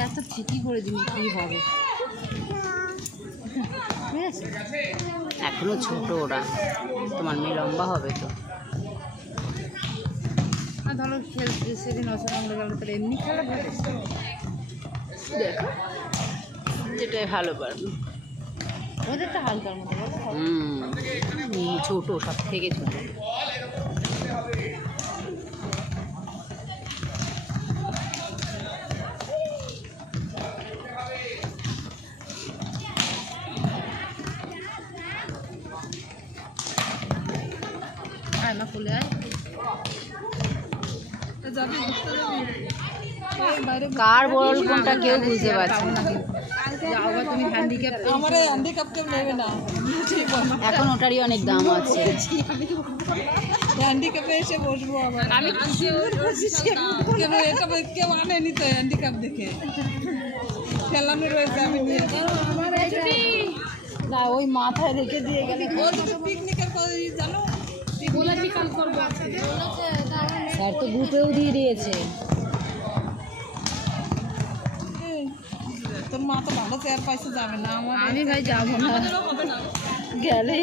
চেয়ারটা ঠিকই করে দিবি, কী হবে। এখনো ছোট ওরা, তোমার মেয়ে লম্বা হবে তো। আর ধরো খেলতে সেদিন অসম্ভব গেল, তাহলে এমনি খেলা ভালো। দেখো যেটাই ভালো পারবে। ওদের তো হালকার মতো বলো। ছোট, সব থেকে ছোট। আয় মা খুলে আয়। কার বল কোনটা কেউ বুঝতে পারছে না। যাওগা তুমি হ্যান্ডিক্যাপ, আমার হ্যান্ডিক্যাপ কেউ নেবে না, এখন ওটারই অনেক দাম আছে। হ্যান্ডিক্যাপে এসে বসবো আবার। আমি কেন এটা কেউ আনেনি তো হ্যান্ডিক্যাপ দেখে, ফেলানো রয়েছে। আমি নিয়ে আমার না ওই মাথায় রেখে দিয়ে গেলে পিকনিকের কথা জানো, বলেছি কাল করবো। স্যার তো গ্রুপেও দিয়ে দিয়েছে। তোর মা তো ভালো চেয়ার পাইছে, যাবে না। আমার আমি ভাই যাবো না, হবে না গেলেই